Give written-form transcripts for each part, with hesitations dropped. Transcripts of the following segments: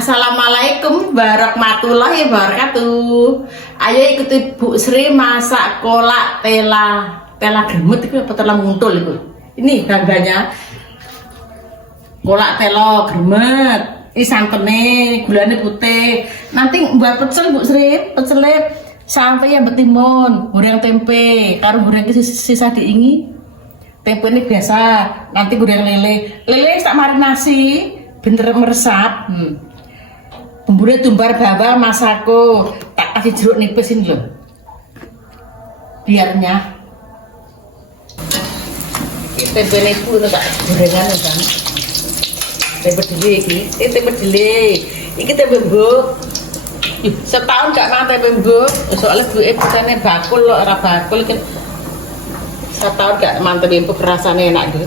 Assalamualaikum warahmatullahi wabarakatuh. Ayo ikuti Bu Sri masak kolak tela gremet itu apa tela muntul itu. Ini harganya kolak tela gremet. Ini santene, gulanya putih. Nanti buat pecel Bu Sri, pecelnya sampai yang betimun, goreng tempe, karo goreng sisa diingi. Tempe ini biasa, nanti goreng lele. Lele tak marinasi, bener meresap. Bumbunya tumbar bawang masako, tak kasih jeruk nipis ini loh, biarnya. Tempe ini pun tak gorengan kan. Tempe dili ini tempe dili, ini tempe mbok. Setahun gak makan tempe mbok, soalnya bu pesannya bakul loh, arah bakul kan. Setahun gak makan tempe mbok, rasanya enak gitu.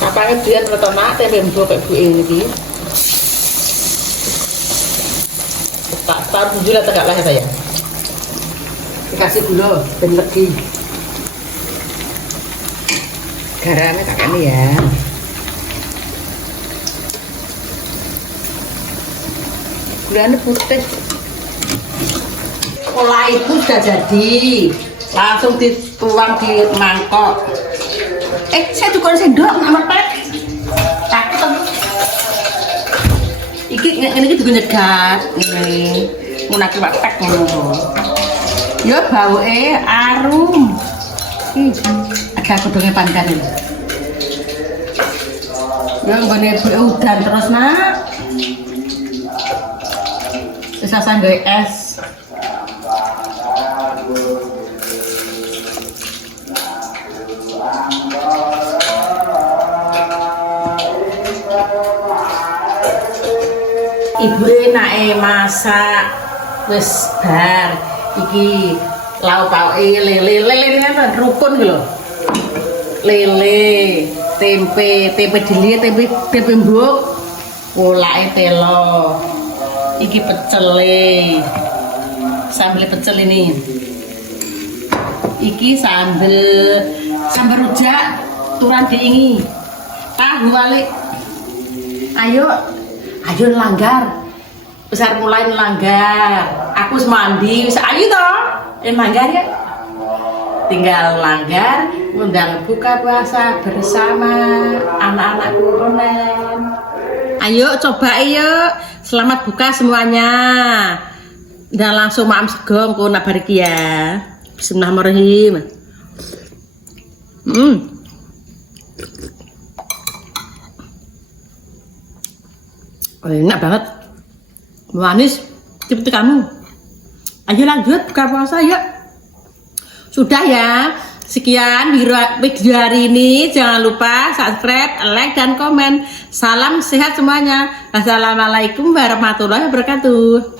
Apanya dia terutama tempe mbok kayak bu ini. Tak tahu jujur atau gak lah saya. Dikasih gula, ben legi. Garamnya tak ini ya. Gulanya putih. Kolak itu sudah jadi, langsung dituang di mangkok. Saya tukar sendok sama teh. Takut. Ini juga nyegat. Ini munaki watek ngono. Ya bauke arum. Ada godhongnya pandan ini. Ya nggone udan terus nak. Bisa sanggae es. Ibu enake masak wis bar iki lauk pauke lele ini kan rukun gitu loh. Lele, tempe dili, tempe mbok, kolake telo. Iki pecele. Sambel pecel ini. Iki sambal rujak turun diingi. Tahu balik. Ayo langgar. Besar mulai langgar. Aku mandi, bisa ayo toh. Langgar ya. Tinggal langgar, undang buka puasa bersama anak-anak kuronen. Ayo coba ayo. Selamat buka semuanya. Dan langsung maam segong ku nabariki ya. Bismillahirrahmanirrahim. Enak banget, manis seperti kamu. Ayo lanjut buka puasa yuk. Sudah ya, sekian video hari ini. Jangan lupa subscribe, like dan komen. Salam sehat semuanya. Wassalamualaikum warahmatullahi wabarakatuh.